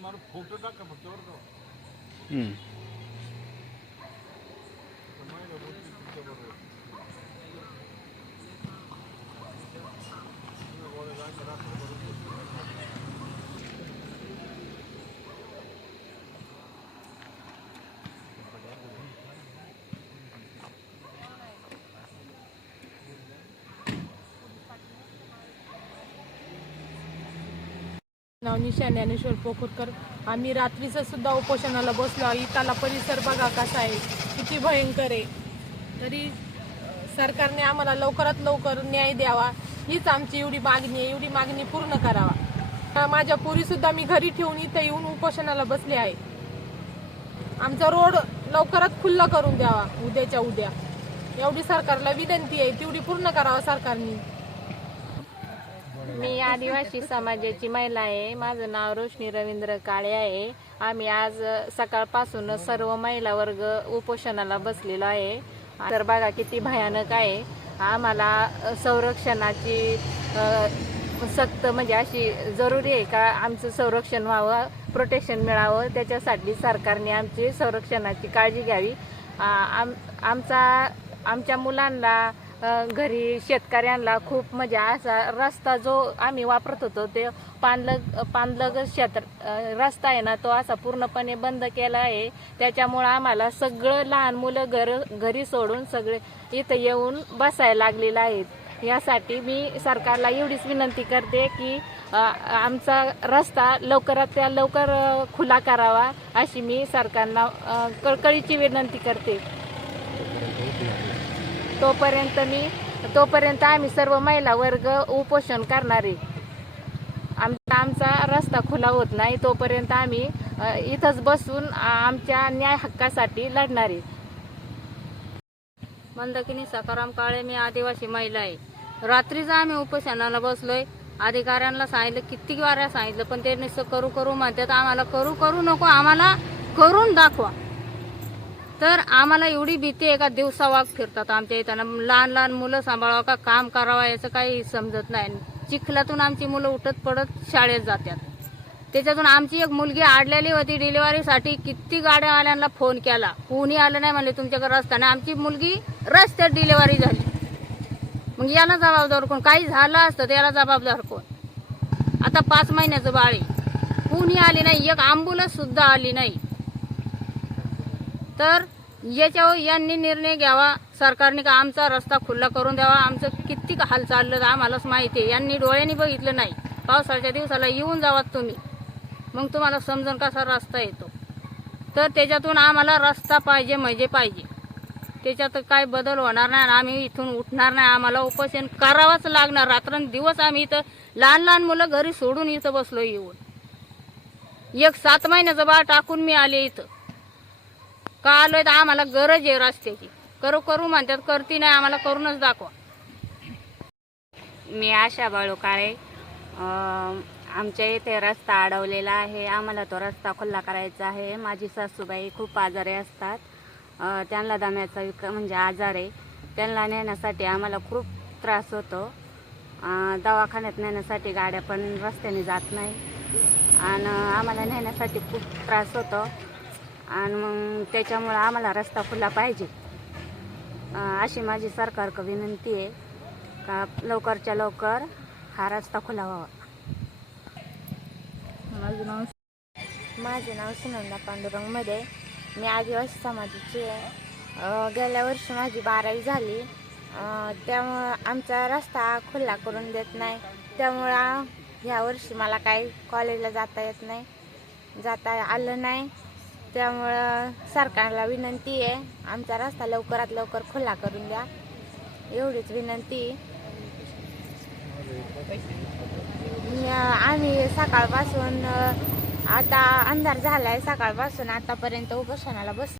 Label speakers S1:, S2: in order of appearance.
S1: मला फोटो टाका फक्त बरं का
S2: हम्म.
S1: तर महिला बोलतील तुमच्याबरोबर. तुम्ही गोळ्या जायचं रात्र करून बसले.
S3: नाव निशा ज्ञानेश्वर पोखरकर. आम्ही रात्रीचं सुद्धा उपोषणाला बसलो. इताला परिसर बघा कसा आहे. किती भयंकर आहे. तरी सरकारने आम्हाला लवकरात लवकर न्याय द्यावा. हीच आमची एवढी मागणी आहे. एवढी मागणी पूर्ण करावा. माझ्या पोरी सुद्धा मी घरी ठेवून इथं येऊन उपोषणाला बसले आहे. आमचा रोड लवकरात खुल्ला करून द्यावा. उद्याच्या उद्या. एवढी सरकारला विनंती आहे. तेवढी पूर्ण करावा सरकारने.
S4: मी आदिवासी समाजाची महिला आहे. माझं नाव रोशनी रवींद्र काळे आहे. आम्ही आज सकाळपासून सर्व महिला वर्ग उपोषणाला बसलेलो आहे. तर बघा किती भयानक आहे. आम्हाला संरक्षणाची सक्त म्हणजे अशी जरुरी आहे का आमचं संरक्षण व्हावं प्रोटेक्शन मिळावं त्याच्यासाठी सरकारने आमची संरक्षणाची काळजी घ्यावी. आम आमचा आमच्या मुलांना घरी शेतकऱ्यांना खूप म्हणजे असा रस्ता जो आम्ही वापरत होतो ते पानलग पानलग क्षेत्र रस्ता आहे ना तो असा पूर्णपणे बंद केला आहे. त्याच्यामुळं आम्हाला सगळं लहान मुलं घर घरी सोडून सगळे इथं येऊन बसायला लागलेलं आहेत यासाठी मी सरकारला एवढीच विनंती करते की आमचा रस्ता लवकरात त्या लवकर खुला करावा अशी मी सरकारला कळकळीची विनंती करते. तोपर्यंत मी तोपर्यंत आम्ही सर्व महिला वर्ग उपोषण करणार. आहे आमचा आमचा रस्ता खुला होत नाही तोपर्यंत आम्ही इथंच बसून आमच्या न्याय हक्कासाठी लढणार. आहे
S5: सकाराम काळे मी आदिवासी महिला आहे. रात्रीचं आम्ही उपोषणाला बसलोय. अधिकाऱ्यांना सांगितलं किती वाऱ्या सांगितलं पण ते नुसतं करू करू म्हणतात. आम्हाला करू करू नको आम्हाला करून दाखवा. तर आम्हाला एवढी भीती आहे का दिवसा वाघ फिरतात आमच्या इथं. लहान लहान मुलं सांभाळावं का काम करावं याचं काही समजत नाही. चिखलातून आमची मुलं उठत पडत शाळेत जातात. त्याच्यातून आमची एक मुलगी आडलेली होती डिलिव्हरीसाठी किती गाड्यावाल्यांना फोन केला. कोणी आलं नाही म्हणले तुमच्याकडे रस्ता नाही. आमची मुलगी रस्त्यात डिलिव्हरी झाली. मग याला जबाबदार कोण? काही झालं असतं त्याला जबाबदार कोण? आता पाच महिन्याचं बाळ आहे. कोणी आली नाही. एक आंबुलन्स सुद्धा आली नाही. तर याच्यावर यांनी निर्णय घ्यावा. सरकारने का आमचा रस्ता खुल्ला करून द्यावा. आमचं कित्येक हाल चाललं तर आम्हालाच माहिती आहे. यांनी डोळ्यांनी बघितलं नाही. पावसाळ्याच्या दिवसाला येऊन जावात तुम्ही. मग तुम्हाला समजून कसा रस्ता येतो. तर त्याच्यातून आम्हाला रस्ता पाहिजे म्हणजे पाहिजे. त्याच्यात काय बदल होणार नाही आणि आम्ही इथून उठणार नाही. आम्हाला उपोषण करावाच लागणार. रात्रंदिवस आम्ही इथं लहान लहान मुलं घरी सोडून इथं बसलो येऊन. एक सात महिन्याचं बाळ टाकून मी आले इथं. का आलोय तर आम्हाला गरज आहे रस्त्याची. करू करू म्हणतात करती नाही आम्हाला करूनच दाखवा.
S6: मी आशा बाळू काळे आमच्या इथे रस्ता अडवलेला आहे. आम्हाला तो रस्ता खुल्ला करायचा आहे. माझी सासूबाई खूप आजारी असतात. त्यांना दम्याचा विक म्हणजे आजार आहे. त्यांना नेण्यासाठी आम्हाला खूप त्रास होतो. दवाखान्यात नेण्यासाठी गाड्या पण रस्त्याने जात नाही. आणि आम्हाला नेण्यासाठी खूप त्रास होतो. आणि मग त्याच्यामुळं आम्हाला रस्ता खुला पाहिजे. अशी माझी सरकारकडे विनंती आहे का लवकरच्या लवकर हा रस्ता खुला व्हावा.
S3: माझं नाव
S4: माझे नाव सुनंदा पांडुरंगमध्ये मी आदिवासी समाजाची आहे. गेल्या वर्षी माझी बारावी झाली. त्यामुळं आमचा रस्ता खुला करून देत नाही. त्यामुळं ह्या वर्षी मला काही कॉलेजला जाता येत नाही. जाता आलं नाही. त्यामुळं सरकारला विनंती आहे आमचा रस्ता लवकरात लवकर खुला करून द्या. एवढीच विनंती. आम्ही सकाळपासून आता अंधार झालाय सकाळपासून आतापर्यंत उपोषणाला बस